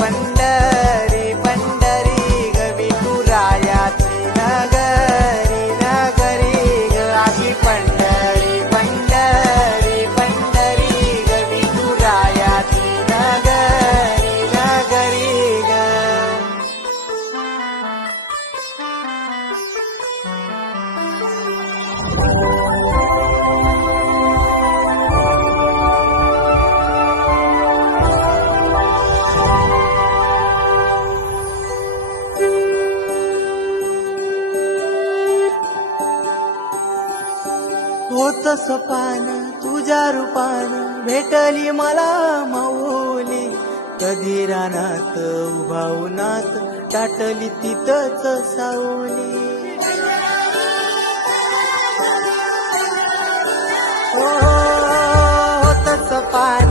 पंढरी पंढरी ग विठुरायाची नगरी नगरी ग आशी पंढरी पंढरी पंढरी ग विठुरायाची नगरी नगरी ग. होत सपान तुझ्या रूपान भेटली मला माऊली, कधी रानात उभा उन्हात टाटली तिथंच सावली. होत सपान